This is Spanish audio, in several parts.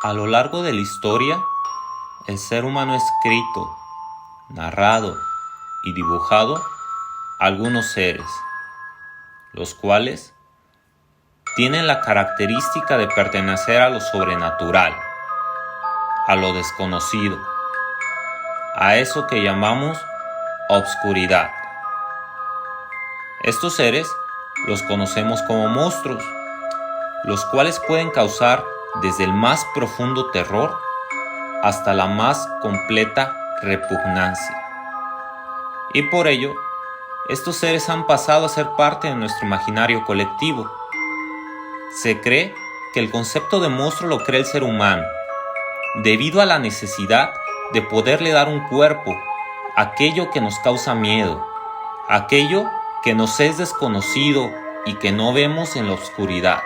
A lo largo de la historia, el ser humano ha escrito, narrado y dibujado algunos seres, los cuales tienen la característica de pertenecer a lo sobrenatural, a lo desconocido, a eso que llamamos obscuridad. Estos seres los conocemos como monstruos, los cuales pueden causar desde el más profundo terror hasta la más completa repugnancia. Y por ello, estos seres han pasado a ser parte de nuestro imaginario colectivo. Se cree que el concepto de monstruo lo crea el ser humano, debido a la necesidad de poderle dar un cuerpo a aquello que nos causa miedo, aquello que nos es desconocido y que no vemos en la oscuridad,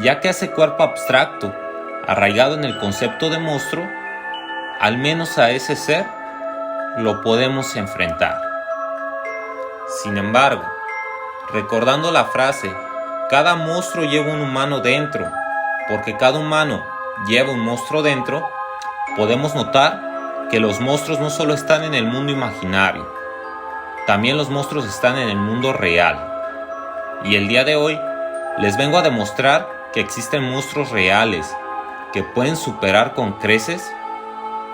ya que ese cuerpo abstracto, arraigado en el concepto de monstruo, al menos a ese ser lo podemos enfrentar. Sin embargo, recordando la frase, cada monstruo lleva un humano dentro, porque cada humano lleva un monstruo dentro, podemos notar que los monstruos no solo están en el mundo imaginario, también los monstruos están en el mundo real. Y el día de hoy les vengo a demostrar que existen monstruos reales que pueden superar con creces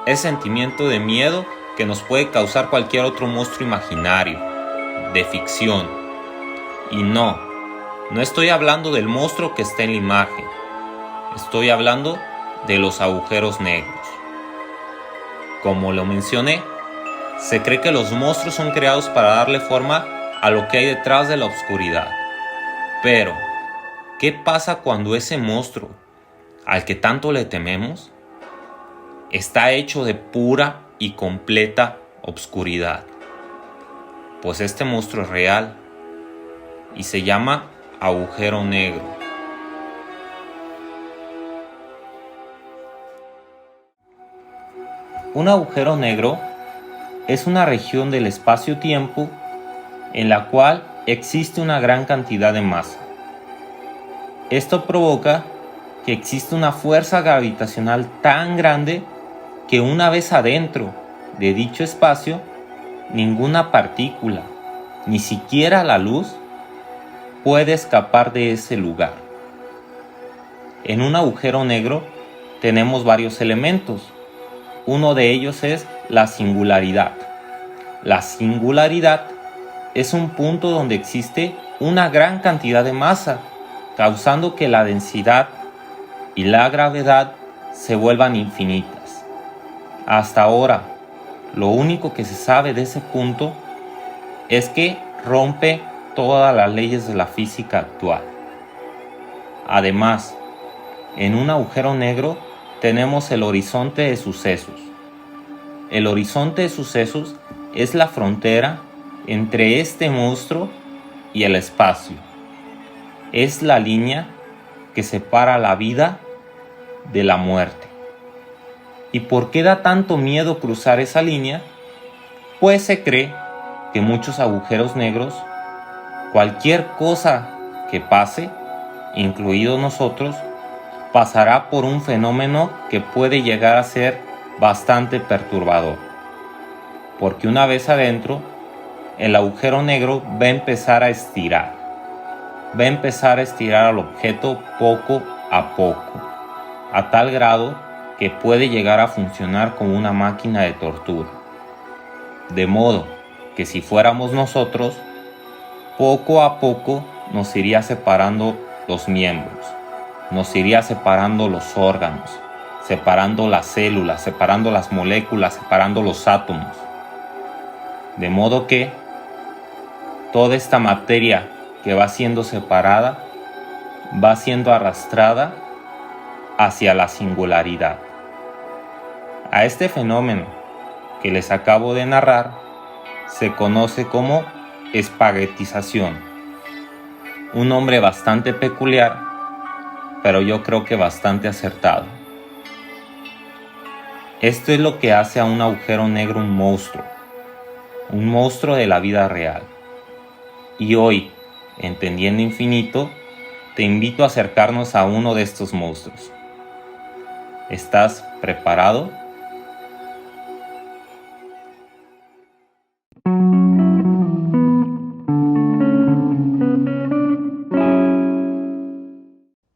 ese sentimiento de miedo que nos puede causar cualquier otro monstruo imaginario, de ficción. Y no estoy hablando del monstruo que está en la imagen, estoy hablando de los agujeros negros. Como lo mencioné, se cree que los monstruos son creados para darle forma a lo que hay detrás de la oscuridad. Pero, ¿qué pasa cuando ese monstruo, al que tanto le tememos, está hecho de pura y completa obscuridad? Pues este monstruo es real y se llama agujero negro. Un agujero negro es una región del espacio-tiempo en la cual existe una gran cantidad de masa. Esto provoca que existe una fuerza gravitacional tan grande que una vez adentro de dicho espacio, ninguna partícula, ni siquiera la luz, puede escapar de ese lugar. En un agujero negro tenemos varios elementos. Uno de ellos es la singularidad. La singularidad es un punto donde existe una gran cantidad de masa, causando que la densidad y la gravedad se vuelvan infinitas. Hasta ahora, lo único que se sabe de ese punto es que rompe todas las leyes de la física actual. Además, en un agujero negro tenemos el horizonte de sucesos. El horizonte de sucesos es la frontera entre este monstruo y el espacio. Es la línea que separa la vida de la muerte. ¿Y por qué da tanto miedo cruzar esa línea? Pues se cree que muchos agujeros negros, cualquier cosa que pase, incluidos nosotros, pasará por un fenómeno que puede llegar a ser bastante perturbador. Porque una vez adentro, el agujero negro va a empezar a estirar. Va a empezar a estirar al objeto poco a poco, a tal grado que puede llegar a funcionar como una máquina de tortura. De modo que si fuéramos nosotros, poco a poco nos iría separando los miembros, nos iría separando los órganos, separando las células, separando las moléculas, separando los átomos. De modo que toda esta materia que va siendo separada va siendo arrastrada hacia la singularidad. A este fenómeno que les acabo de narrar se conoce como espaguetización. Un nombre bastante peculiar, pero yo creo que bastante acertado. Esto es lo que hace a un agujero negro un monstruo de la vida real. Y hoy, entendiendo infinito, te invito a acercarnos a uno de estos monstruos. ¿Estás preparado?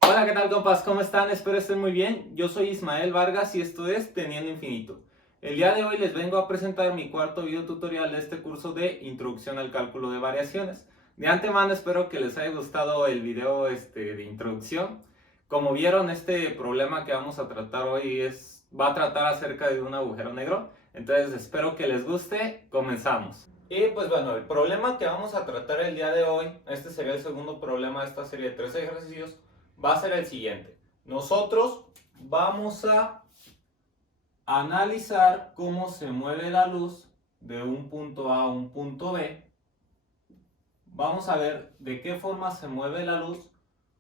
Hola, ¿qué tal, compas? ¿Cómo están? Espero estén muy bien. Yo soy Ismael Vargas y esto es Teniendo Infinito. El día de hoy les vengo a presentar mi cuarto video tutorial de este curso de Introducción al Cálculo de Variaciones. De antemano espero que les haya gustado el video de introducción. Como vieron, este problema que vamos a tratar hoy va a tratar acerca de un agujero negro. Entonces espero que les guste. Comenzamos. Y pues bueno, el problema que vamos a tratar el día de hoy, este sería el segundo problema de esta serie de 3 ejercicios, va a ser el siguiente. Nosotros vamos a analizar cómo se mueve la luz de un punto A a un punto B. Vamos a ver de qué forma se mueve la luz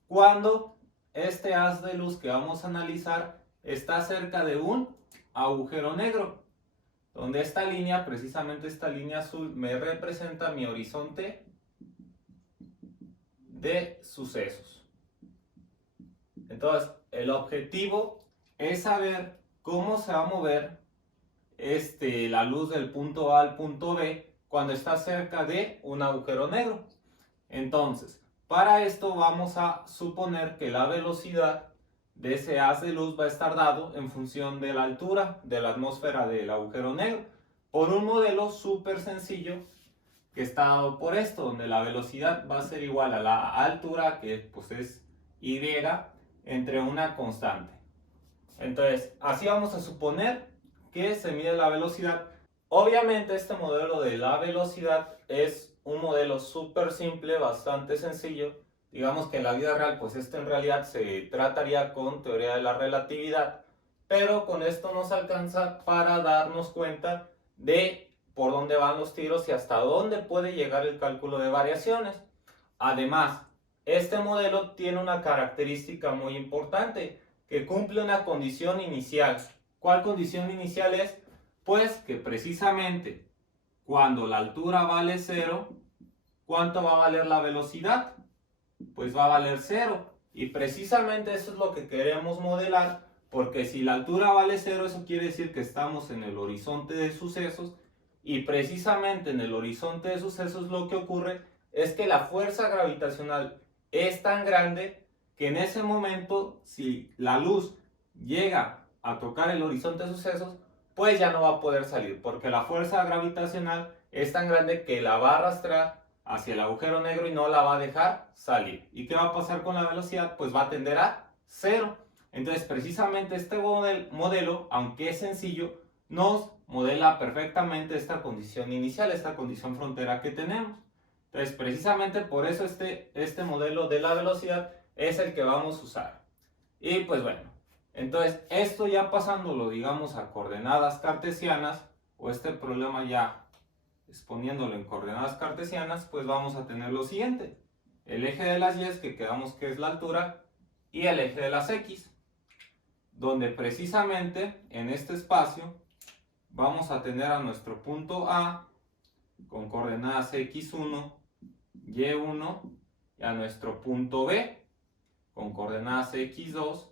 cuando este haz de luz que vamos a analizar está cerca de un agujero negro, donde esta línea, precisamente esta línea azul, me representa mi horizonte de sucesos. Entonces, el objetivo es saber cómo se va a mover la luz del punto A al punto B cuando está cerca de un agujero negro. Entonces, para esto vamos a suponer que la velocidad de ese haz de luz va a estar dado en función de la altura de la atmósfera del agujero negro, por un modelo súper sencillo que está dado por esto, donde la velocidad va a ser igual a la altura, que pues es y, entre una constante. Entonces, así vamos a suponer que se mide la velocidad. Obviamente este modelo de la velocidad es un modelo súper simple, bastante sencillo. Digamos que en la vida real, pues esto en realidad se trataría con teoría de la relatividad, pero con esto nos alcanza para darnos cuenta de por dónde van los tiros y hasta dónde puede llegar el cálculo de variaciones. Además, este modelo tiene una característica muy importante, que cumple una condición inicial. ¿Cuál condición inicial es? Pues que precisamente cuando la altura vale 0, ¿cuánto va a valer la velocidad? Pues va a valer 0. Y precisamente eso es lo que queremos modelar, porque si la altura vale 0, eso quiere decir que estamos en el horizonte de sucesos, y precisamente en el horizonte de sucesos lo que ocurre es que la fuerza gravitacional es tan grande que en ese momento, si la luz llega a tocar el horizonte de sucesos, pues ya no va a poder salir, porque la fuerza gravitacional es tan grande que la va a arrastrar hacia el agujero negro y no la va a dejar salir. ¿Y qué va a pasar con la velocidad? Pues va a tender a 0. Entonces, precisamente este modelo, aunque es sencillo, nos modela perfectamente esta condición inicial, esta condición frontera que tenemos. Entonces, precisamente por eso este modelo de la velocidad es el que vamos a usar. Y pues bueno, entonces esto ya pasándolo, digamos, a coordenadas cartesianas, o este problema ya exponiéndolo en coordenadas cartesianas, pues vamos a tener lo siguiente. El eje de las y, que quedamos que es la altura, y el eje de las x, donde precisamente en este espacio vamos a tener a nuestro punto A con coordenadas x1, y1, y a nuestro punto B con coordenadas x2,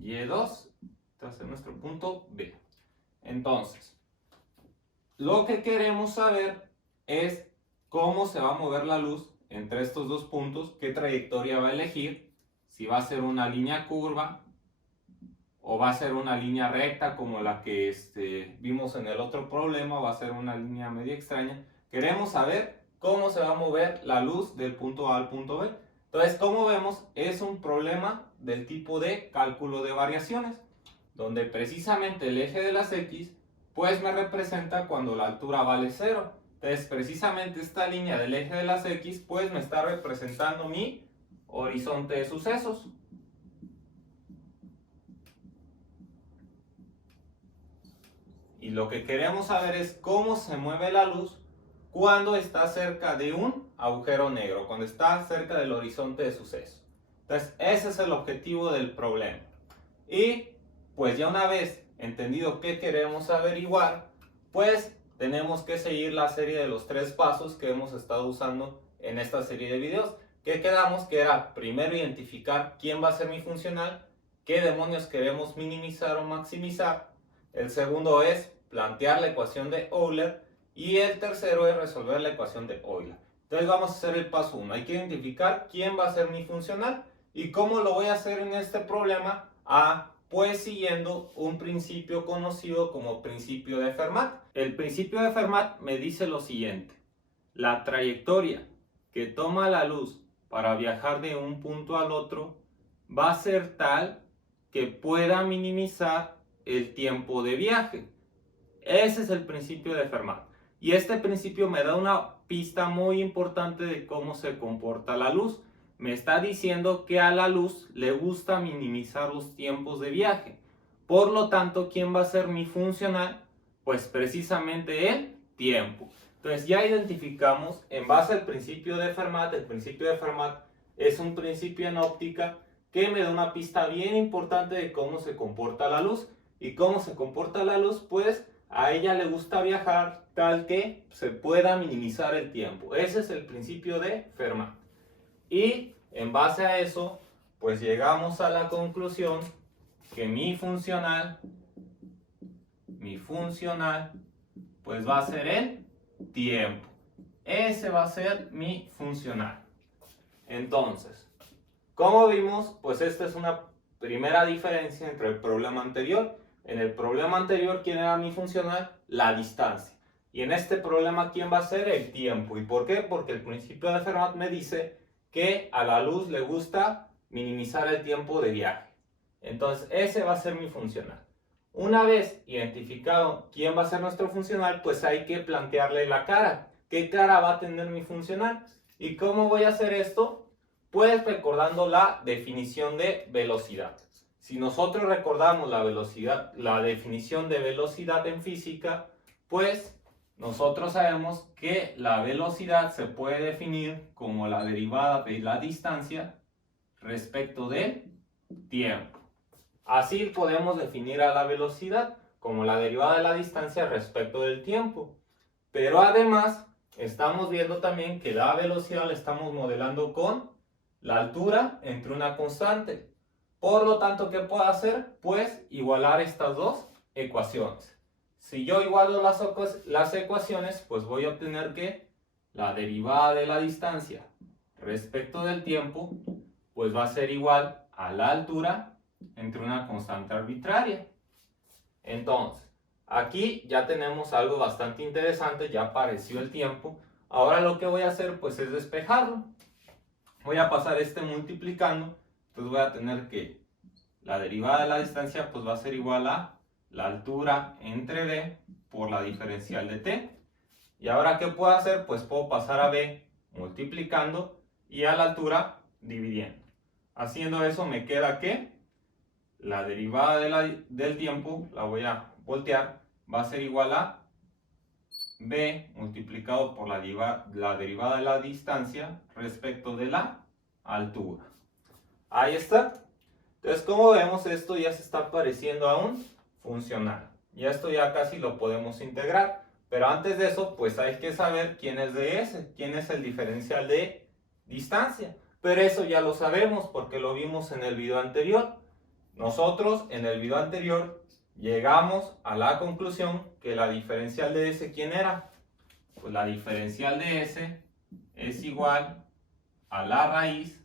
y2, entonces nuestro punto B. Entonces, lo que queremos saber es cómo se va a mover la luz entre estos dos puntos, qué trayectoria va a elegir, si va a ser una línea curva o va a ser una línea recta como la que vimos en el otro problema, va a ser una línea media extraña. Queremos saber cómo se va a mover la luz del punto A al punto B. Entonces, como vemos, es un problema del tipo de cálculo de variaciones, donde precisamente el eje de las x pues me representa cuando la altura vale 0. Entonces, precisamente esta línea del eje de las x pues me está representando mi horizonte de sucesos. Y lo que queremos saber es cómo se mueve la luz cuando está cerca de un agujero negro, cuando está cerca del horizonte de sucesos. Entonces, ese es el objetivo del problema. Y pues ya una vez entendido qué queremos averiguar, pues tenemos que seguir la serie de los 3 pasos que hemos estado usando en esta serie de videos. Que quedamos que era primero identificar quién va a ser mi funcional, qué demonios queremos minimizar o maximizar. El segundo es plantear la ecuación de Euler. Y el tercero es resolver la ecuación de Euler. Entonces vamos a hacer el paso 1. Hay que identificar quién va a ser mi funcional. ¿Y cómo lo voy a hacer en este problema? Pues siguiendo un principio conocido como principio de Fermat. El principio de Fermat me dice lo siguiente. La trayectoria que toma la luz para viajar de un punto al otro va a ser tal que pueda minimizar el tiempo de viaje. Ese es el principio de Fermat. Y este principio me da una pista muy importante de cómo se comporta la luz. Me está diciendo que a la luz le gusta minimizar los tiempos de viaje. Por lo tanto, ¿quién va a ser mi funcional? Pues precisamente el tiempo. Entonces ya identificamos en base al principio de Fermat. El principio de Fermat es un principio en óptica que me da una pista bien importante de cómo se comporta la luz. ¿Y cómo se comporta la luz? Pues a ella le gusta viajar tal que se pueda minimizar el tiempo. Ese es el principio de Fermat. Y en base a eso, pues llegamos a la conclusión que mi funcional, pues va a ser el tiempo. Ese va a ser mi funcional. Entonces, como vimos, pues esta es una primera diferencia entre el problema anterior. En el problema anterior, ¿quién era mi funcional? La distancia. Y en este problema, ¿quién va a ser? El tiempo. ¿Y por qué? Porque el principio de Fermat me dice que a la luz le gusta minimizar el tiempo de viaje. Entonces, ese va a ser mi funcional. Una vez identificado quién va a ser nuestro funcional, pues hay que plantearle la cara. ¿Qué cara va a tener mi funcional? ¿Y cómo voy a hacer esto? Pues recordando la definición de velocidad. Si nosotros recordamos la velocidad, la definición de velocidad en física, pues nosotros sabemos que la velocidad se puede definir como la derivada de la distancia respecto del tiempo. Así podemos definir a la velocidad como la derivada de la distancia respecto del tiempo. Pero además estamos viendo también que la velocidad la estamos modelando con la altura entre una constante. Por lo tanto, ¿qué puedo hacer? Pues igualar estas dos ecuaciones. Si yo igualo las ecuaciones, pues voy a obtener que la derivada de la distancia respecto del tiempo, pues va a ser igual a la altura entre una constante arbitraria. Entonces, aquí ya tenemos algo bastante interesante, ya apareció el tiempo. Ahora lo que voy a hacer pues es despejarlo. Voy a pasar este multiplicando. Entonces voy a tener que la derivada de la distancia pues va a ser igual a la altura entre b por la diferencial de t. Y ahora ¿qué puedo hacer? Pues puedo pasar a b multiplicando y a la altura dividiendo. Haciendo eso me queda que la derivada del tiempo, la voy a voltear, va a ser igual a b multiplicado por la derivada de la distancia respecto de la altura. Ahí está. Entonces, como vemos, esto ya se está pareciendo a un funcional. Ya esto ya casi lo podemos integrar. Pero antes de eso, pues hay que saber quién es ds, quién es el diferencial de distancia. Pero eso ya lo sabemos porque lo vimos en el video anterior. Nosotros en el video anterior llegamos a la conclusión que la diferencial de s, ¿quién era? Pues la diferencial de s es igual a la raíz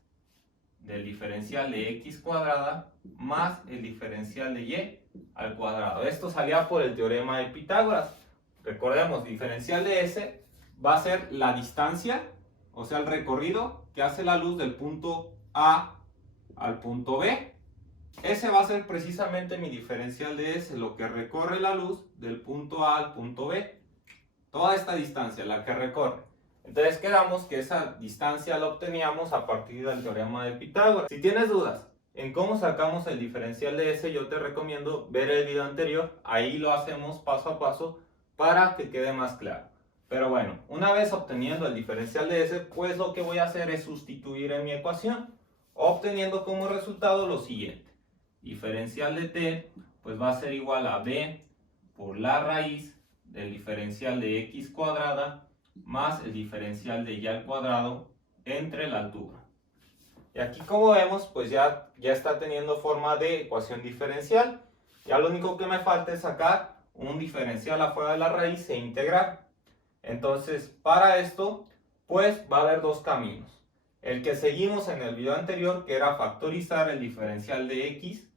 del diferencial de x cuadrada más el diferencial de y al cuadrado. Esto salía por el teorema de Pitágoras. Recordemos, diferencial de s va a ser la distancia, o sea el recorrido que hace la luz del punto A al punto B. Ese va a ser precisamente mi diferencial de s, lo que recorre la luz del punto A al punto B. Toda esta distancia, la que recorre. Entonces quedamos que esa distancia la obteníamos a partir del teorema de Pitágoras. Si tienes dudas en cómo sacamos el diferencial de s, yo te recomiendo ver el video anterior. Ahí lo hacemos paso a paso para que quede más claro. Pero bueno, una vez obteniendo el diferencial de s, pues lo que voy a hacer es sustituir en mi ecuación, obteniendo como resultado lo siguiente. Diferencial de t pues va a ser igual a b por la raíz del diferencial de x cuadrada más el diferencial de y al cuadrado entre la altura. Y aquí, como vemos, pues ya ya está teniendo forma de ecuación diferencial. Ya lo único que me falta es sacar un diferencial afuera de la raíz e integrar. Entonces, para esto, pues va a haber dos caminos. El que seguimos en el video anterior, que era factorizar el diferencial de x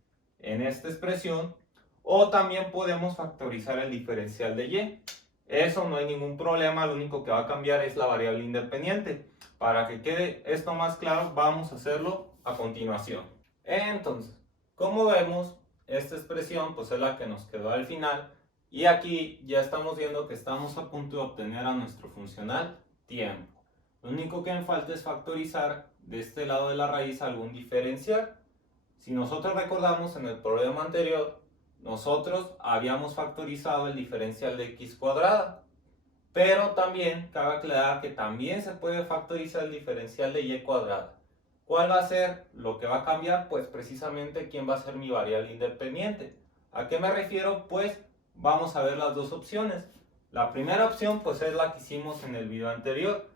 en esta expresión, o también podemos factorizar el diferencial de y. Eso no hay ningún problema, lo único que va a cambiar es la variable independiente. Para que quede esto más claro, vamos a hacerlo a continuación. Entonces, como vemos, esta expresión pues es la que nos quedó al final. Y aquí ya estamos viendo que estamos a punto de obtener a nuestro funcional tiempo. Lo único que me falta es factorizar de este lado de la raíz algún diferencial. Si nosotros recordamos en el problema anterior, nosotros habíamos factorizado el diferencial de x cuadrada. Pero también cabe aclarar que también se puede factorizar el diferencial de y cuadrada. ¿Cuál va a ser lo que va a cambiar? Pues precisamente quién va a ser mi variable independiente. ¿A qué me refiero? Pues vamos a ver las dos opciones. La primera opción pues es la que hicimos en el video anterior,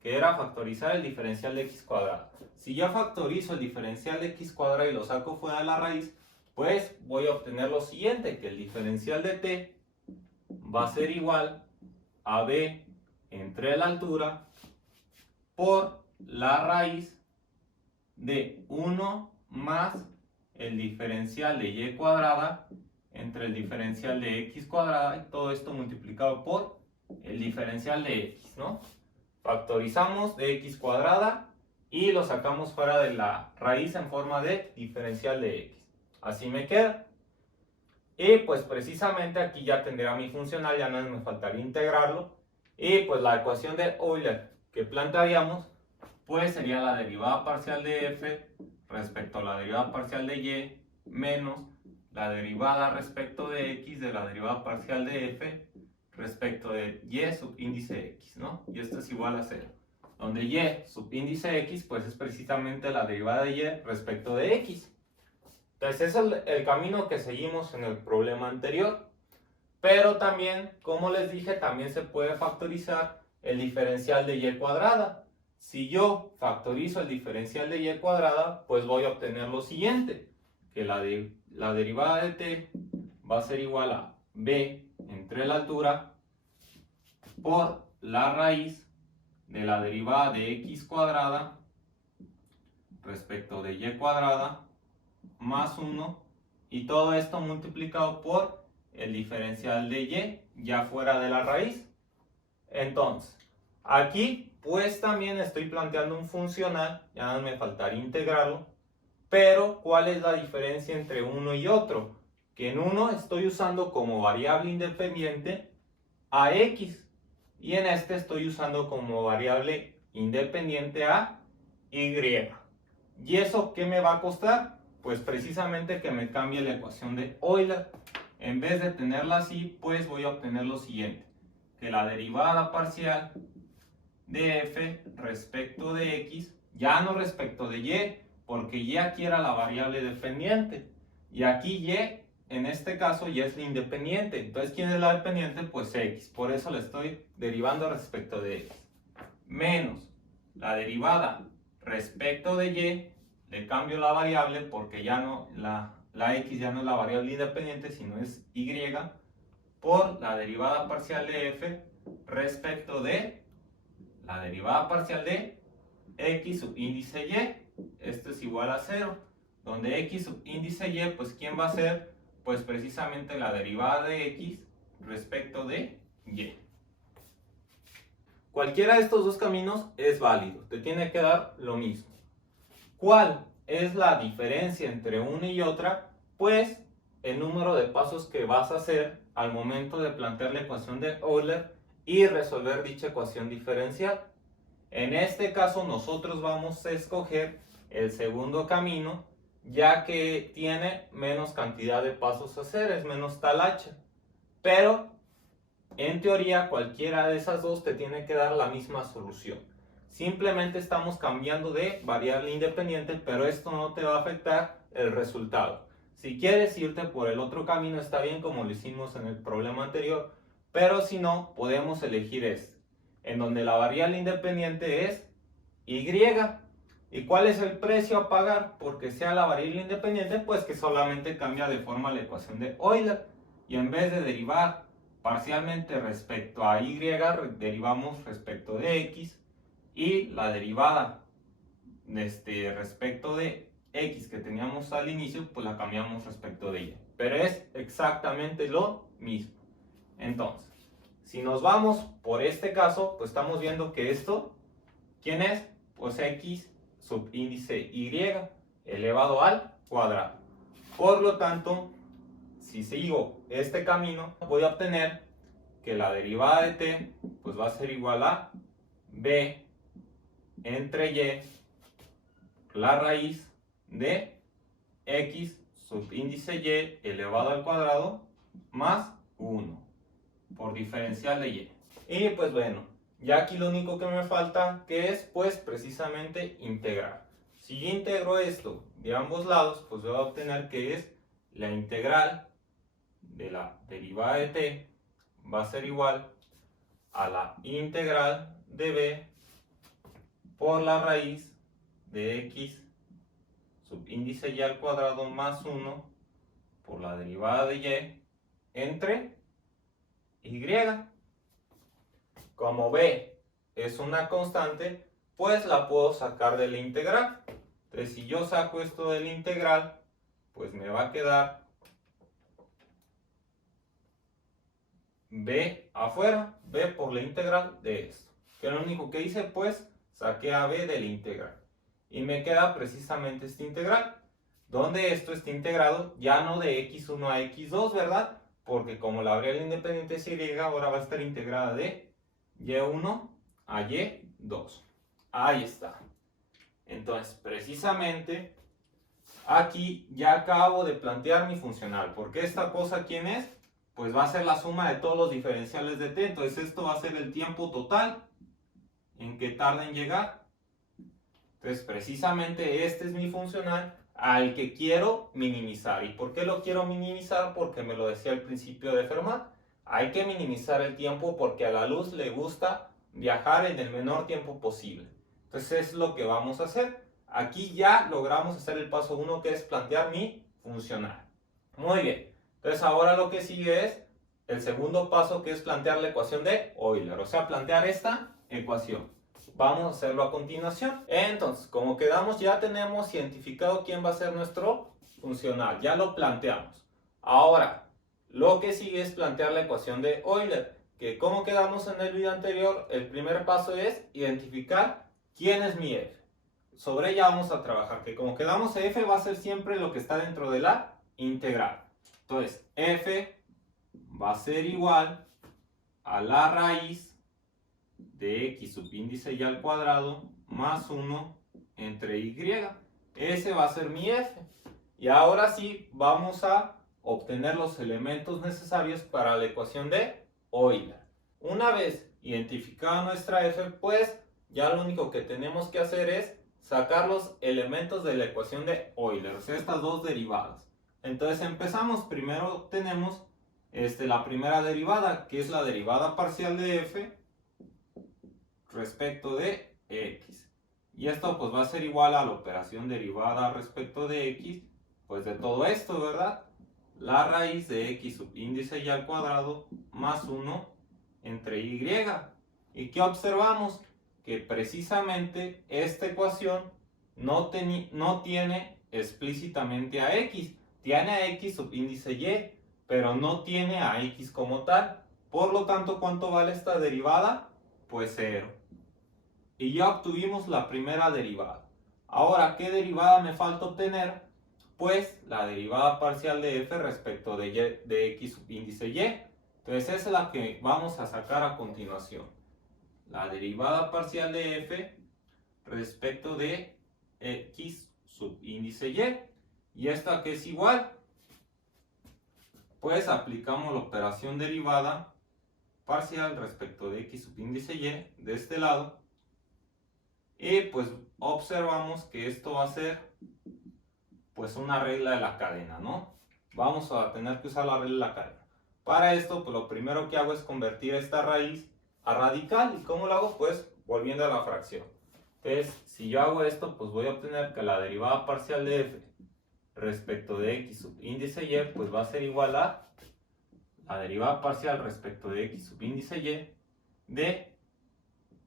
que era factorizar el diferencial de x cuadrado. Si yo factorizo el diferencial de x cuadrado y lo saco fuera de la raíz, pues voy a obtener lo siguiente, que el diferencial de t va a ser igual a b entre la altura por la raíz de 1 más el diferencial de y cuadrada entre el diferencial de x cuadrada, y todo esto multiplicado por el diferencial de x, ¿no? Factorizamos de x cuadrada y lo sacamos fuera de la raíz en forma de diferencial de x. Así me queda. Y pues precisamente aquí ya tendría mi funcional, ya no me faltaría integrarlo. Y pues la ecuación de Euler que plantearíamos pues sería la derivada parcial de f respecto a la derivada parcial de y menos la derivada respecto de x de la derivada parcial de f respecto de y subíndice x, ¿no? Y esto es igual a 0. Donde y subíndice x pues es precisamente la derivada de y respecto de x. Entonces ese es el camino que seguimos en el problema anterior. Pero también, como les dije, también se puede factorizar el diferencial de y cuadrada. Si yo factorizo el diferencial de y cuadrada, pues voy a obtener lo siguiente, que la derivada de t va a ser igual a b entre la altura por la raíz de la derivada de x cuadrada respecto de y cuadrada más 1, y todo esto multiplicado por el diferencial de y ya fuera de la raíz. Entonces, aquí pues también estoy planteando un funcional, ya no me faltaría integrarlo, pero ¿cuál es la diferencia entre uno y otro? Que en uno estoy usando como variable independiente a x y en este estoy usando como variable independiente a y. ¿Y eso qué me va a costar? Pues precisamente que me cambie la ecuación de Euler. En vez de tenerla así, pues voy a obtener lo siguiente, que la derivada parcial de f respecto de x, ya no respecto de y, porque y aquí era la variable dependiente, y aquí y, en este caso, y es la independiente. Entonces, ¿quién es la dependiente? Pues x, por eso le estoy derivando respecto de x, menos la derivada respecto de y, le cambio la variable porque ya no, la x ya no es la variable independiente, sino es y, por la derivada parcial de f respecto de la derivada parcial de x subíndice y. Esto es igual a 0, donde x subíndice y, pues ¿quién va a ser? Pues precisamente la derivada de x respecto de y. Cualquiera de estos dos caminos es válido, te tiene que dar lo mismo. ¿Cuál es la diferencia entre una y otra? Pues el número de pasos que vas a hacer al momento de plantear la ecuación de Euler y resolver dicha ecuación diferencial. En este caso nosotros vamos a escoger el segundo camino, ya que tiene menos cantidad de pasos a hacer, es menos talacha. Pero en teoría cualquiera de esas dos te tiene que dar la misma solución. Simplemente estamos cambiando de variable independiente, pero esto no te va a afectar el resultado. Si quieres irte por el otro camino está bien, como lo hicimos en el problema anterior, pero si no, podemos elegir este, en donde la variable independiente es y. ¿Y cuál es el precio a pagar porque sea la variable independiente? Pues que solamente cambia de forma la ecuación de Euler. Y en vez de derivar parcialmente respecto a y, derivamos respecto de x. Y la derivada respecto de x que teníamos al inicio, pues la cambiamos respecto de y. Pero es exactamente lo mismo. Entonces, si nos vamos por este caso, pues estamos viendo que esto, ¿quién es? Pues x subíndice y elevado al cuadrado. Por lo tanto, si sigo este camino, voy a obtener que la derivada de t pues va a ser igual a b entre y la raíz de x subíndice y elevado al cuadrado más 1 por diferencial de y. Y pues bueno, ya aquí lo único que me falta que es pues precisamente integrar. Si yo integro esto de ambos lados, pues voy a obtener que es la integral de la derivada de t va a ser igual a la integral de b por la raíz de x subíndice y al cuadrado más 1 por la derivada de y entre y. Como b es una constante, pues la puedo sacar de la integral. Entonces, si yo saco esto de la integral, pues me va a quedar b afuera, b por la integral de esto. Que lo único que hice, pues saqué a b de la integral. Y me queda precisamente esta integral, donde esto está integrado ya no de x1 a x2, ¿verdad? Porque como la variable independiente es y, ahora va a estar integrada de y1 a y2. Ahí está. Entonces, precisamente, aquí ya acabo de plantear mi funcional. Porque esta cosa, ¿quién es? Pues va a ser la suma de todos los diferenciales de t. Entonces, esto va a ser el tiempo total en que tarda en llegar. Entonces, precisamente este es mi funcional al que quiero minimizar. ¿Y por qué lo quiero minimizar? Porque me lo decía al principio de Fermat. Hay que minimizar el tiempo porque a la luz le gusta viajar en el menor tiempo posible. Entonces es lo que vamos a hacer. Aquí ya logramos hacer el paso 1, que es plantear mi funcional. Muy bien. Entonces ahora lo que sigue es el segundo paso, que es plantear la ecuación de Euler. O sea, plantear esta ecuación. Vamos a hacerlo a continuación. Entonces, como quedamos, ya tenemos identificado quién va a ser nuestro funcional. Ya lo planteamos. Ahora, lo que sigue es plantear la ecuación de Euler. Que como quedamos en el video anterior, el primer paso es identificar quién es mi f. Sobre ella vamos a trabajar. Que como quedamos, f va a ser siempre lo que está dentro de la integral. Entonces, f va a ser igual a la raíz de x subíndice y al cuadrado más 1 entre y. Ese va a ser mi f. Y ahora sí vamos a obtener los elementos necesarios para la ecuación de Euler. Una vez identificada nuestra f, pues ya lo único que tenemos que hacer es sacar los elementos de la ecuación de Euler, o sea, estas dos derivadas. Entonces empezamos. Primero tenemos la primera derivada, que es la derivada parcial de f respecto de x. Y esto pues va a ser igual a la operación derivada respecto de x, pues de todo esto, ¿verdad? La raíz de x subíndice y al cuadrado más 1 entre y. ¿Y qué observamos? Que precisamente esta ecuación no tiene explícitamente a x. Tiene a x subíndice y, pero no tiene a x como tal. Por lo tanto, ¿cuánto vale esta derivada? Pues 0. Y ya obtuvimos la primera derivada. Ahora, ¿qué derivada me falta obtener? Pues la derivada parcial de f respecto de x subíndice y. Entonces esa es la que vamos a sacar a continuación. La derivada parcial de f respecto de x subíndice y. ¿Y esto a qué es igual? Pues aplicamos la operación derivada parcial respecto de x subíndice y de este lado. Y pues observamos que esto va a ser pues una regla de la cadena, ¿no? Vamos a tener que usar la regla de la cadena. Para esto, pues lo primero que hago es convertir esta raíz a radical. ¿Y cómo lo hago? Pues volviendo a la fracción. Entonces, si yo hago esto, pues voy a obtener que la derivada parcial de f respecto de x sub índice y, pues va a ser igual a la derivada parcial respecto de x sub índice y de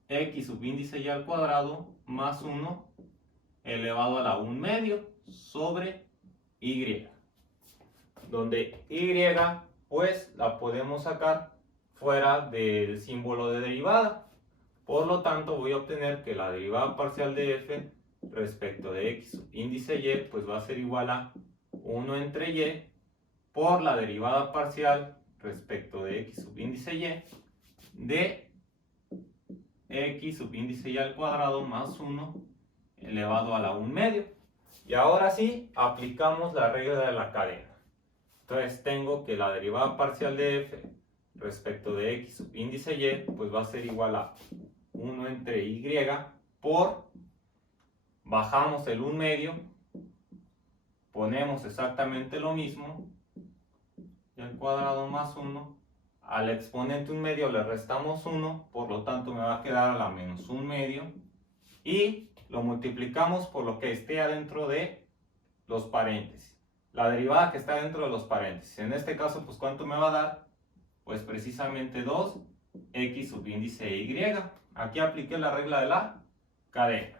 x sub índice y al cuadrado más 1 elevado a la 1 medio sobre y, donde y pues la podemos sacar fuera del símbolo de derivada. Por lo tanto, voy a obtener que la derivada parcial de f respecto de x sub índice y pues va a ser igual a 1 entre y por la derivada parcial respecto de x sub índice y de x sub índice y al cuadrado más 1 elevado a la 1 medio. Y ahora sí, aplicamos la regla de la cadena. Entonces tengo que la derivada parcial de f respecto de x sub índice y pues va a ser igual a 1 entre y por, bajamos el 1 medio, ponemos exactamente lo mismo, y al cuadrado más 1, al exponente 1 medio le restamos 1, por lo tanto me va a quedar a la menos 1 medio, y lo multiplicamos por lo que esté adentro de los paréntesis, la derivada que está dentro de los paréntesis. En este caso, pues ¿cuánto me va a dar? Pues precisamente 2x sub índice y. Aquí apliqué la regla de la cadena,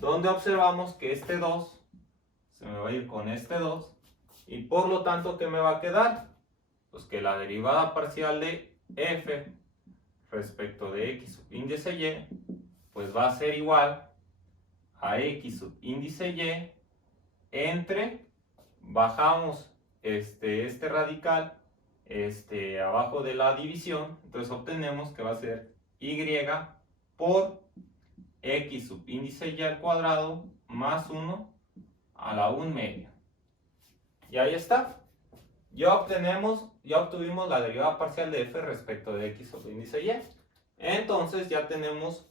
donde observamos que este 2 se me va a ir con este 2, y por lo tanto, ¿qué me va a quedar? Pues que la derivada parcial de f respecto de x sub índice y pues va a ser igual a x sub índice y entre, bajamos este radical abajo de la división, entonces obtenemos que va a ser y por x sub índice y al cuadrado más 1 a la 1 media. Y ahí está. Ya obtuvimos la derivada parcial de f respecto de x sub índice y. Entonces ya tenemos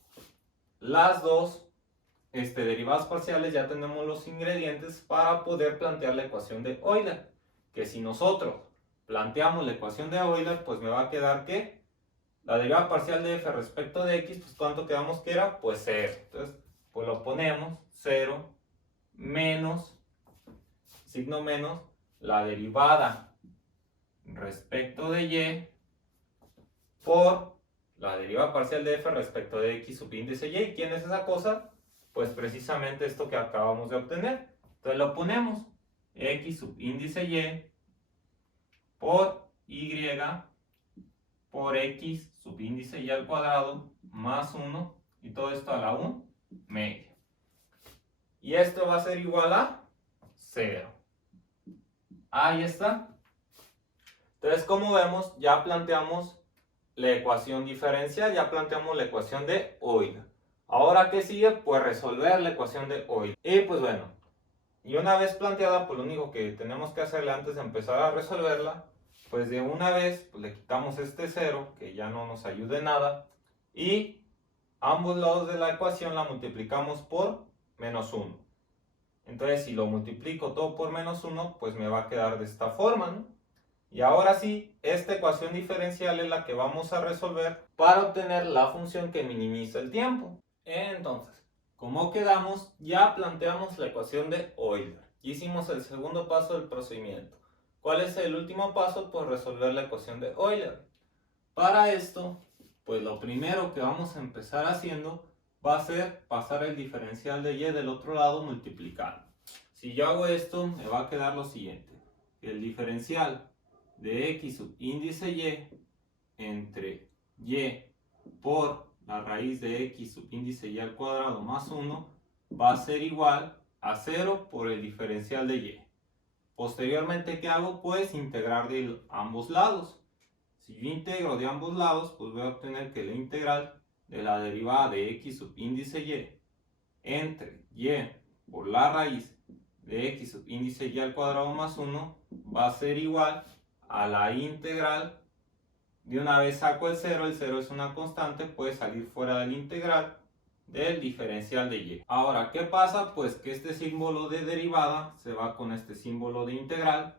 las dos derivadas parciales, ya tenemos los ingredientes para poder plantear la ecuación de Euler. Que si nosotros planteamos la ecuación de Euler, pues me va a quedar que la derivada parcial de f respecto de x, pues ¿cuánto quedamos que era? Pues 0. Entonces, pues lo ponemos 0 menos, signo menos, la derivada respecto de y por la derivada parcial de f respecto de x sub índice y. ¿Quién es esa cosa? Pues precisamente esto que acabamos de obtener. Entonces lo ponemos x sub índice y por y por x sub índice y al cuadrado más 1 y todo esto a la 1 media. Y esto va a ser igual a 0. Ahí está. Entonces, como vemos, ya planteamos la ecuación diferencial, ya planteamos la ecuación de Euler. Ahora, ¿qué sigue? Pues resolver la ecuación de Euler. Y pues bueno, y una vez planteada, pues lo único que tenemos que hacerle antes de empezar a resolverla, pues de una vez pues le quitamos este 0, que ya no nos ayude nada, y ambos lados de la ecuación la multiplicamos por menos 1. Entonces, si lo multiplico todo por menos 1, pues me va a quedar de esta forma, ¿no? Y ahora sí, esta ecuación diferencial es la que vamos a resolver para obtener la función que minimiza el tiempo. Entonces, como quedamos, ya planteamos la ecuación de Euler. Hicimos el segundo paso del procedimiento. ¿Cuál es el último paso? Pues resolver la ecuación de Euler. Para esto, pues lo primero que vamos a empezar haciendo va a ser pasar el diferencial de y del otro lado multiplicando. Si yo hago esto, me va a quedar lo siguiente. El diferencial de x sub índice y entre y por la raíz de x sub índice y al cuadrado más 1 va a ser igual a 0 por el diferencial de y. Posteriormente, ¿qué hago? Pues integrar de ambos lados. Si yo integro de ambos lados, pues voy a obtener que la integral de la derivada de x sub índice y entre y por la raíz de x sub índice y al cuadrado más 1 va a ser igual a la integral. De una vez saco el 0 es una constante, puede salir fuera del integral del diferencial de y. Ahora, ¿qué pasa? Pues que este símbolo de derivada se va con este símbolo de integral.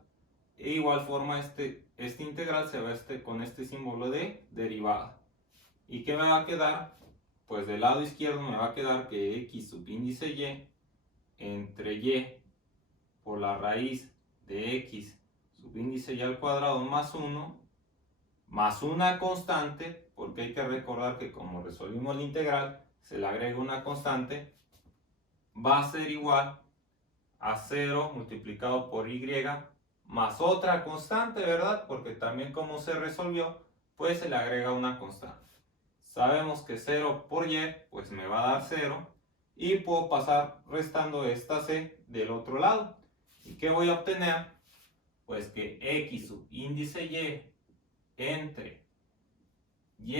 De igual forma, este integral se va con este símbolo de derivada. ¿Y qué me va a quedar? pues del lado izquierdo me va a quedar que x subíndice y entre y por la raíz de x subíndice y al cuadrado más 1, más una constante, porque hay que recordar que como resolvimos la integral, se le agrega una constante, va a ser igual a 0 multiplicado por y más otra constante, ¿verdad? Porque también como se resolvió, pues se le agrega una constante. Sabemos que 0 por y, pues me va a dar 0. Y puedo pasar restando esta c del otro lado. ¿Y qué voy a obtener? Pues que x subíndice y entre y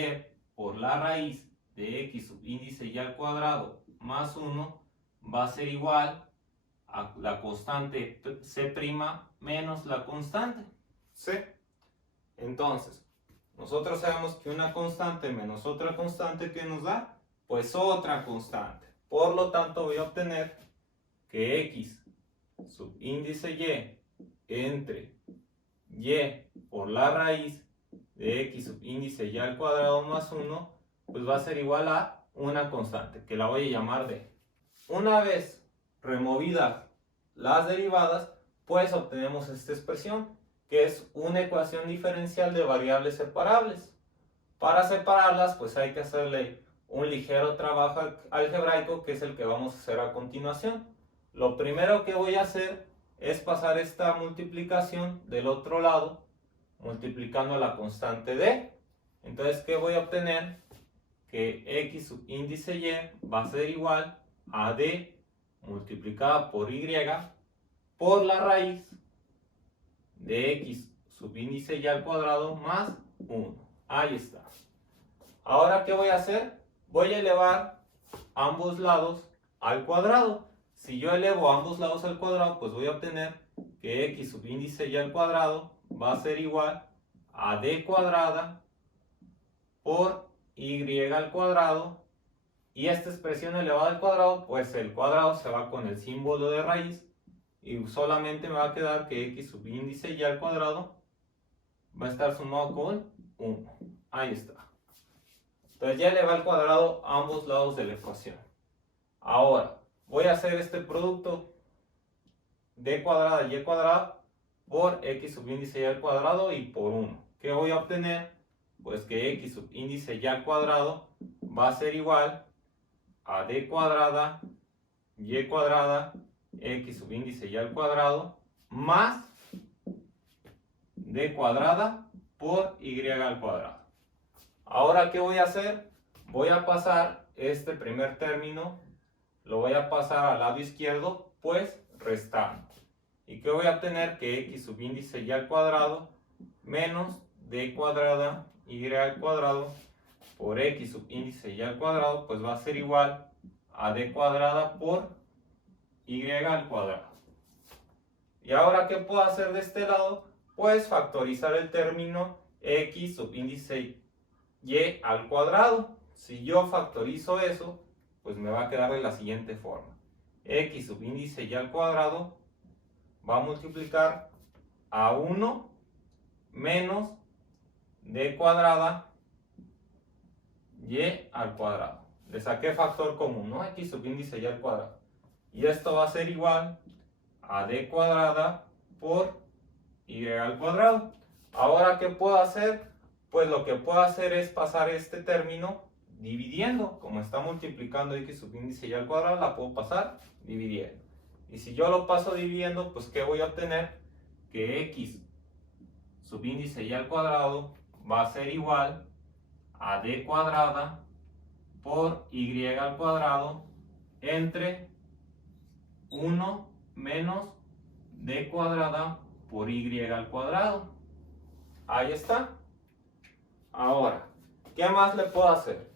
por la raíz de x subíndice y al cuadrado más 1 va a ser igual a la constante c' menos la constante c. Entonces, nosotros sabemos que una constante menos otra constante, ¿qué nos da? Pues otra constante. Por lo tanto, voy a obtener que x subíndice y entre y por la raíz de x subíndice y al cuadrado más 1, pues va a ser igual a una constante, que la voy a llamar d. Una vez removidas las derivadas, pues obtenemos esta expresión, que es una ecuación diferencial de variables separables. Para separarlas, pues hay que hacerle un ligero trabajo algebraico, que es el que vamos a hacer a continuación. Lo primero que voy a hacer es pasar esta multiplicación del otro lado, multiplicando la constante d. Entonces, ¿qué voy a obtener? Que x subíndice y va a ser igual a d multiplicada por y por la raíz de x subíndice y al cuadrado más 1. Ahí está. Ahora, ¿qué voy a hacer? Voy a elevar ambos lados al cuadrado. Si yo elevo ambos lados al cuadrado, pues voy a obtener que x subíndice y al cuadrado va a ser igual a d cuadrada por y al cuadrado. Y esta expresión elevada al cuadrado, pues el cuadrado se va con el símbolo de raíz y solamente me va a quedar que x subíndice y al cuadrado va a estar sumado con 1. Ahí está. Entonces ya elevé al cuadrado a ambos lados de la ecuación. Ahora voy a hacer este producto d cuadrada y cuadrada por x subíndice y al cuadrado y por 1. ¿Qué voy a obtener? Pues que x subíndice y al cuadrado va a ser igual a d cuadrada y cuadrada x subíndice y al cuadrado más d cuadrada por y al cuadrado. Ahora, ¿qué voy a hacer? Voy a pasar este primer término, lo voy a pasar al lado izquierdo, pues restando. ¿Y qué voy a obtener? Que x subíndice y al cuadrado menos d cuadrada y al cuadrado por x subíndice y al cuadrado, pues va a ser igual a d cuadrada por y al cuadrado. ¿Y ahora qué puedo hacer de este lado? Pues factorizar el término x subíndice y al cuadrado. Si yo factorizo eso, pues me va a quedar de la siguiente forma. X subíndice y al cuadrado va a multiplicar a 1 menos d cuadrada y al cuadrado. Le saqué factor común, ¿no? X subíndice y al cuadrado. Y esto va a ser igual a d cuadrada por y al cuadrado. Ahora, ¿qué puedo hacer? Pues lo que puedo hacer es pasar este término dividiendo. Como está multiplicando x subíndice y al cuadrado, la puedo pasar dividiendo. Y si yo lo paso dividiendo, pues ¿qué voy a obtener? Que x subíndice y al cuadrado va a ser igual a d cuadrada por y al cuadrado entre 1 menos d cuadrada por y al cuadrado. Ahí está. Ahora, ¿qué más le puedo hacer?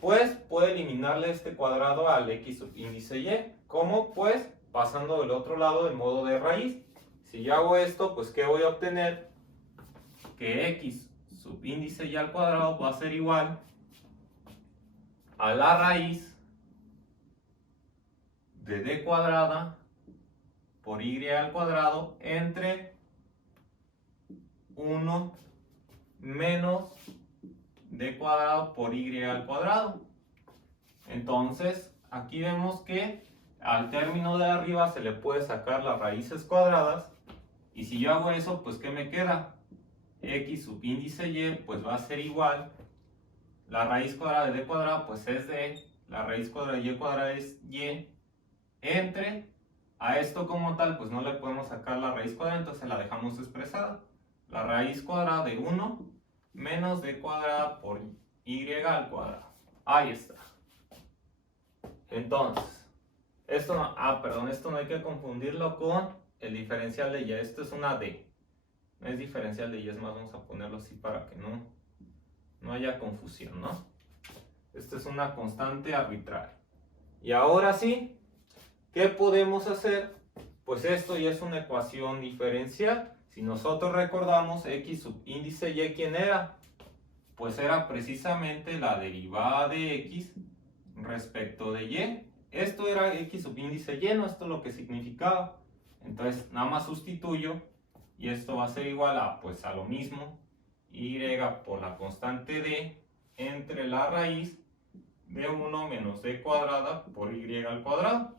Pues puedo eliminarle este cuadrado al x subíndice y. ¿Cómo? Pues pasando del otro lado en modo de raíz. Si yo hago esto, pues ¿qué voy a obtener? Que x subíndice y al cuadrado va a ser igual a la raíz de d cuadrada por y al cuadrado entre 1 menos d cuadrado por y al cuadrado. Entonces, aquí vemos que al término de arriba se le puede sacar las raíces cuadradas. Y si yo hago eso, pues ¿qué me queda? X subíndice y pues va a ser igual. La raíz cuadrada de d cuadrada pues es d. La raíz cuadrada de y cuadrada es y. Entre a esto como tal pues no le podemos sacar la raíz cuadrada, entonces la dejamos expresada. La raíz cuadrada de 1 menos d cuadrada por y al cuadrado. Ahí está. Entonces, esto no, esto no hay que confundirlo con el diferencial de y. Esto es una d. No es diferencial de y, es más, vamos a ponerlo así para que no haya confusión, ¿no? Esto es una constante arbitraria. Y ahora sí, ¿qué podemos hacer? Pues esto ya es una ecuación diferencial. Si nosotros recordamos, x subíndice y, ¿quién era? Pues era precisamente la derivada de x respecto de y. Esto era x subíndice y, no, esto es lo que significaba. Entonces, nada más sustituyo y esto va a ser igual a, pues, a lo mismo, y por la constante d entre la raíz de 1 menos d cuadrada por y al cuadrado.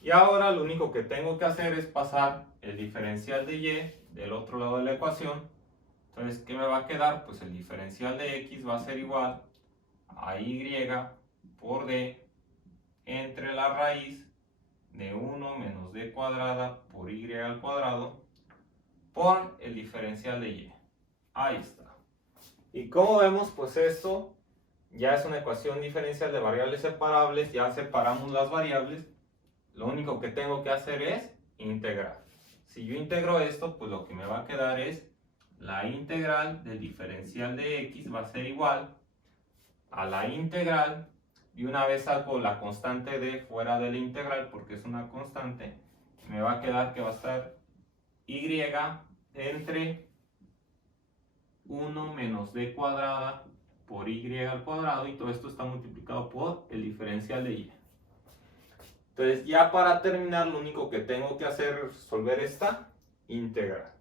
Y ahora lo único que tengo que hacer es pasar el diferencial de y del otro lado de la ecuación. Entonces, ¿qué me va a quedar? Pues el diferencial de x va a ser igual a y por d entre la raíz de 1 menos d cuadrada por y al cuadrado por el diferencial de y. Ahí está. Y como vemos, pues esto ya es una ecuación diferencial de variables separables. Ya separamos las variables. Lo único que tengo que hacer es integrar. Si yo integro esto, pues lo que me va a quedar es la integral del diferencial de x va a ser igual a la integral. Y una vez saco la constante d fuera de la integral, porque es una constante, me va a quedar que va a estar y entre 1 menos d cuadrada por y al cuadrado, y todo esto está multiplicado por el diferencial de y. Entonces, ya para terminar, lo único que tengo que hacer es resolver esta integral.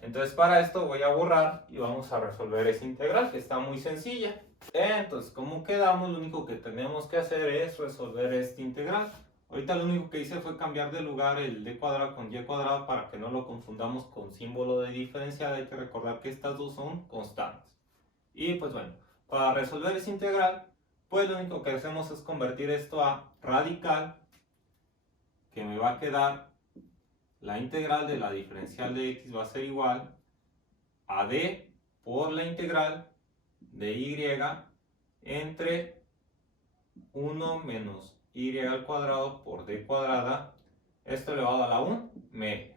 Entonces, para esto voy a borrar y vamos a resolver esa integral, que está muy sencilla. Entonces, como quedamos, lo único que tenemos que hacer es resolver esta integral. Ahorita lo único que hice fue cambiar de lugar el d cuadrado con y cuadrado para que no lo confundamos con símbolo de diferencial. Hay que recordar que estas dos son constantes. Y pues bueno, para resolver esa integral, pues lo único que hacemos es convertir esto a radical, que me va a quedar la integral de la diferencial de x va a ser igual a d por la integral de y entre 1 menos y al cuadrado por d cuadrada, esto elevado a la 1 media.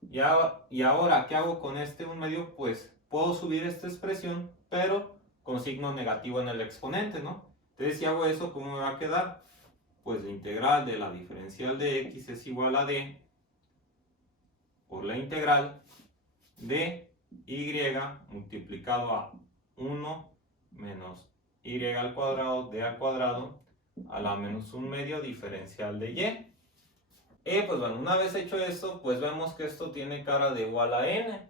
Y ahora, ¿qué hago con este 1 medio? Pues puedo subir esta expresión, pero con signo negativo en el exponente, ¿no? Entonces, si hago eso, ¿cómo me va a quedar? Pues la integral de la diferencial de x es igual a d por la integral de y multiplicado a 1 menos y al cuadrado d al cuadrado a la menos 1 medio diferencial de y. Pues bueno, una vez hecho esto, pues vemos que esto tiene cara de igual a n.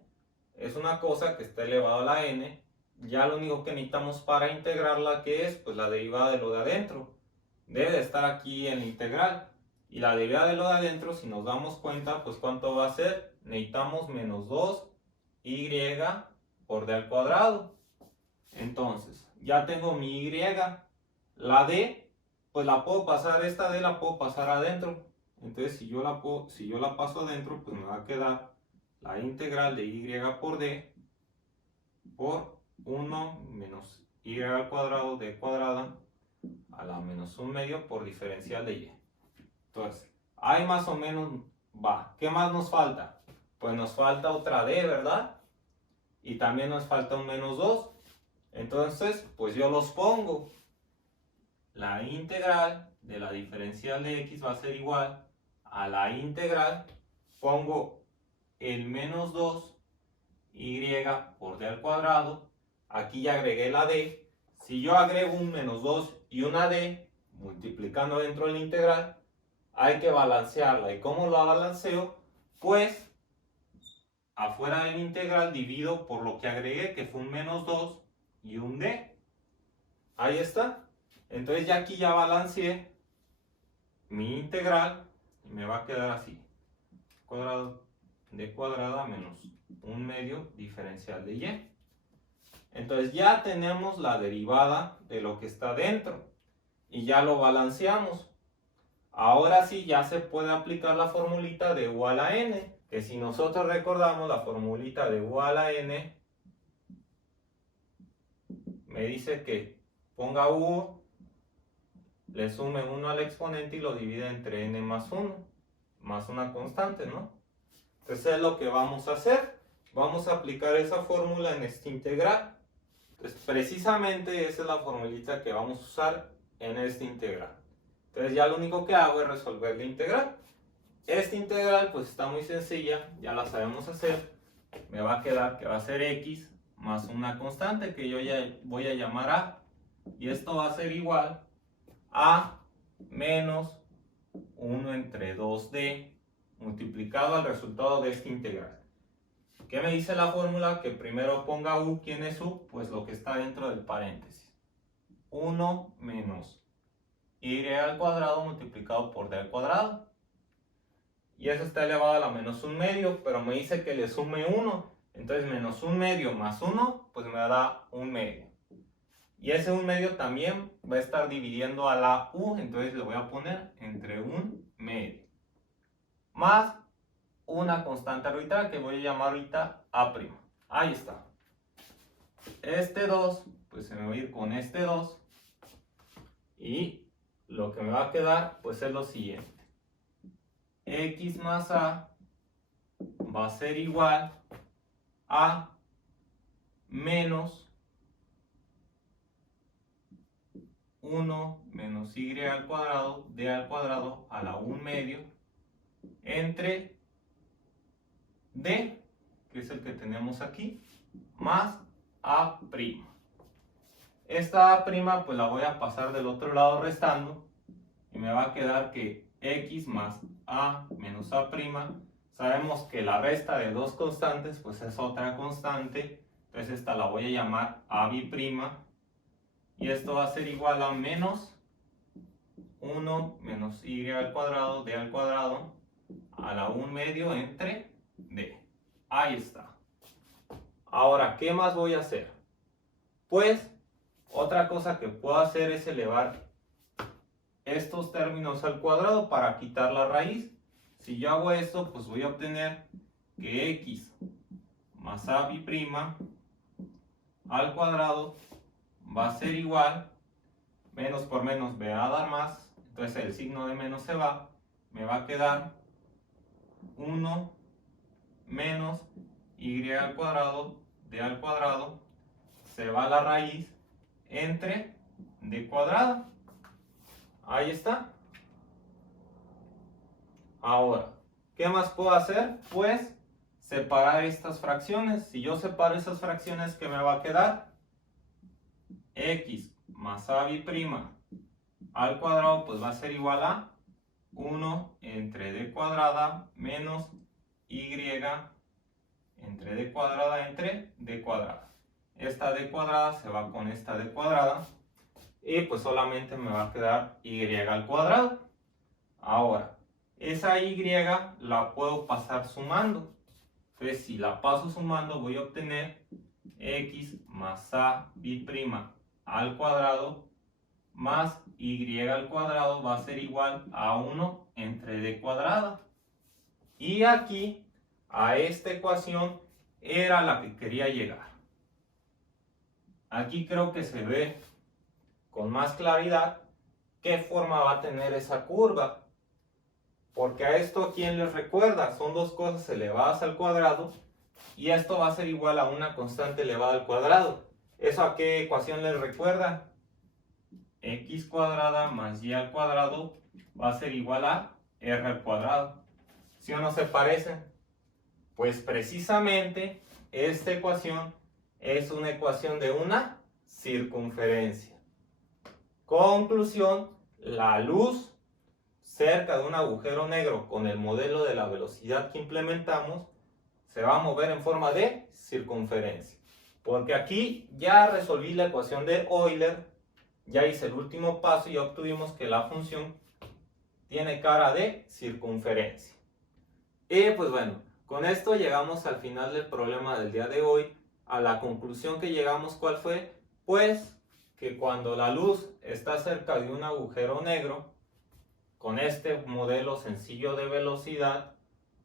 Es una cosa que está elevado a la n. Ya lo único que necesitamos para integrarla, que es pues la derivada de lo de adentro. Debe de estar aquí en la integral. Y la derivada de lo de adentro, si nos damos cuenta, pues ¿cuánto va a ser? Necesitamos menos 2y por d al cuadrado. Entonces, ya tengo mi y. La d, pues la puedo pasar, esta d la puedo pasar adentro. Entonces, si yo la paso adentro, pues me va a quedar la integral de y por d por 1 menos y al cuadrado d cuadrada a la menos 1 medio por diferencial de y. Entonces, ahí más o menos va. ¿Qué más nos falta? Pues nos falta otra d, ¿verdad? Y también nos falta un menos 2. Entonces, pues yo los pongo. La integral de la diferencial de x va a ser igual a la integral. Pongo el menos 2y por d al cuadrado. Aquí ya agregué la d. Si yo agrego un menos 2 y una d, multiplicando dentro de la integral, hay que balancearla. ¿Y cómo la balanceo? Pues afuera de la integral divido por lo que agregué, que fue un menos 2 y un d. Ahí está. Entonces ya aquí ya balanceé mi integral y me va a quedar así. Cuadrado de cuadrada menos 1/2 diferencial de y. Entonces ya tenemos la derivada de lo que está dentro y ya lo balanceamos. Ahora sí ya se puede aplicar la formulita de u a la n, que si nosotros recordamos la formulita de u a la n, me dice que ponga u, le sume 1 al exponente y lo divide entre n más 1, más una constante, ¿no? Entonces es lo que vamos a hacer. Vamos a aplicar esa fórmula en este integral. Entonces precisamente esa es la formulita que vamos a usar en este integral. Entonces ya lo único que hago es resolver la integral. Esta integral pues está muy sencilla, ya la sabemos hacer. Me va a quedar que va a ser x más una constante que yo ya voy a llamar a. Y esto va a ser igual a menos 1 entre 2d multiplicado al resultado de esta integral. ¿Qué me dice la fórmula? Que primero ponga u. ¿Quién es u? Pues lo que está dentro del paréntesis. 1 menos y al cuadrado multiplicado por d al cuadrado. Y eso está elevado a la menos 1/2, pero me dice que le sume 1. Entonces menos 1/2 más 1, pues me da 1/2. Y ese 1/2 tambi'm va a estar dividiendo a la u, entonces le voy a poner entre 1/2. Más una constante arbitraria que voy a llamar ahorita a'. Ahí está. Este 2, pues se me va a ir con este 2. Y lo que me va a quedar, pues es lo siguiente. X más a va a ser igual a menos 1 menos y al cuadrado, d al cuadrado a la 1/2 entre d, que es el que tenemos aquí, más a'. Esta a' pues la voy a pasar del otro lado restando y me va a quedar que x más a menos a', sabemos que la resta de dos constantes pues es otra constante, entonces esta la voy a llamar a', y esto va a ser igual a menos 1 menos y al cuadrado, d al cuadrado a la 1/2 entre d. Ahí está. Ahora, ¿qué más voy a hacer? Pues otra cosa que puedo hacer es elevar estos términos al cuadrado para quitar la raíz. Si yo hago esto, pues voy a obtener que x más a' al cuadrado va a ser igual, menos por menos me va a dar más, entonces el signo de menos se va, me va a quedar 1 menos y al cuadrado, d al cuadrado, se va la raíz entre d cuadrada. Ahí está. Ahora, ¿qué más puedo hacer? Pues separar estas fracciones. Si yo separo esas fracciones, ¿qué me va a quedar? X más a' al cuadrado pues va a ser igual a 1 entre d cuadrada menos y entre d cuadrada entre d cuadrada. Esta d cuadrada se va con esta d cuadrada y pues solamente me va a quedar y al cuadrado. Ahora, esa y la puedo pasar sumando. Entonces si la paso sumando voy a obtener x más a' al cuadrado más y al cuadrado va a ser igual a 1 entre d cuadrada. Y aquí, a esta ecuación, era la que quería llegar. Aquí creo que se ve con más claridad qué forma va a tener esa curva. Porque a esto, ¿quién les recuerda? Son dos cosas elevadas al cuadrado y esto va a ser igual a una constante elevada al cuadrado. ¿Eso a qué ecuación les recuerda? X cuadrada más y al cuadrado va a ser igual a r al cuadrado. ¿Sí o no se parecen? Pues precisamente esta ecuación es una ecuación de una circunferencia. Conclusión, la luz cerca de un agujero negro con el modelo de la velocidad que implementamos se va a mover en forma de circunferencia. Porque aquí ya resolví la ecuación de Euler, ya hice el último paso y obtuvimos que la función tiene cara de circunferencia. Y pues bueno, con esto llegamos al final del problema del día de hoy. A la conclusión que llegamos, ¿cuál fue? Pues que cuando la luz está cerca de un agujero negro, con este modelo sencillo de velocidad,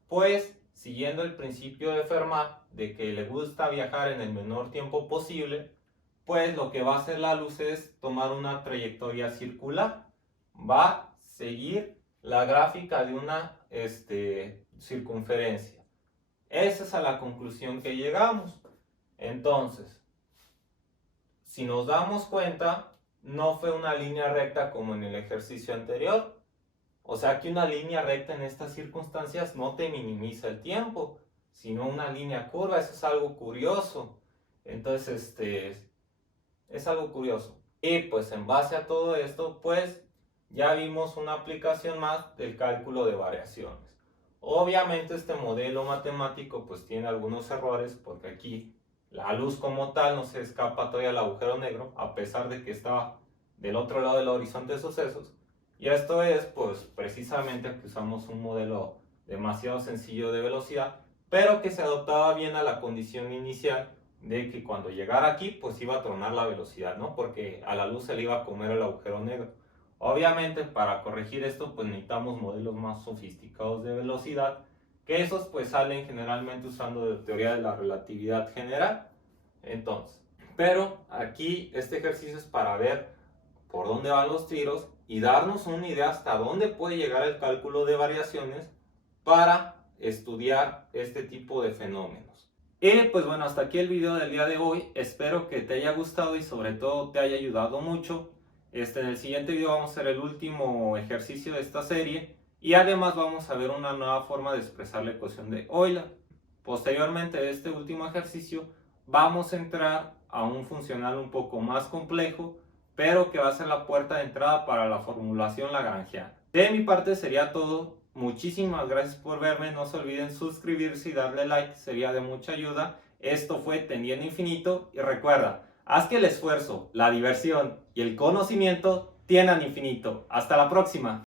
pues siguiendo el principio de Fermat de que le gusta viajar en el menor tiempo posible, pues lo que va a hacer la luz es tomar una trayectoria circular. Va a seguir la gráfica de una circunferencia. Esa es a la conclusión que llegamos. Entonces, si nos damos cuenta, no fue una línea recta como en el ejercicio anterior. O sea que una línea recta en estas circunstancias no te minimiza el tiempo, sino una línea curva. Eso es algo curioso. Entonces, es algo curioso. Y pues en base a todo esto, pues ya vimos una aplicación más del cálculo de variaciones. Obviamente este modelo matemático pues tiene algunos errores, porque aquí la luz como tal no se escapa todavía al agujero negro, a pesar de que está del otro lado del horizonte de sucesos. Y esto es pues precisamente que usamos un modelo demasiado sencillo de velocidad, pero que se adaptaba bien a la condición inicial de que cuando llegara aquí pues iba a tronar la velocidad, ¿no? Porque a la luz se le iba a comer el agujero negro. Obviamente para corregir esto pues necesitamos modelos más sofisticados de velocidad, que esos pues salen generalmente usando la teoría de la relatividad general. Entonces, pero aquí este ejercicio es para ver por dónde van los tiros y darnos una idea hasta dónde puede llegar el cálculo de variaciones para estudiar este tipo de fenómenos. Y pues bueno, hasta aquí el video del día de hoy. Espero que te haya gustado y sobre todo te haya ayudado mucho. En el siguiente video vamos a hacer el último ejercicio de esta serie y además vamos a ver una nueva forma de expresar la ecuación de Euler. Posteriormente de este último ejercicio vamos a entrar a un funcional un poco más complejo, pero que va a ser la puerta de entrada para la formulación lagrangiana. De mi parte sería todo. Muchísimas gracias por verme. No se olviden suscribirse y darle like, sería de mucha ayuda. Esto fue Tendiendo Infinito y recuerda, haz que el esfuerzo, la diversión y el conocimiento tiendan infinito. Hasta la próxima.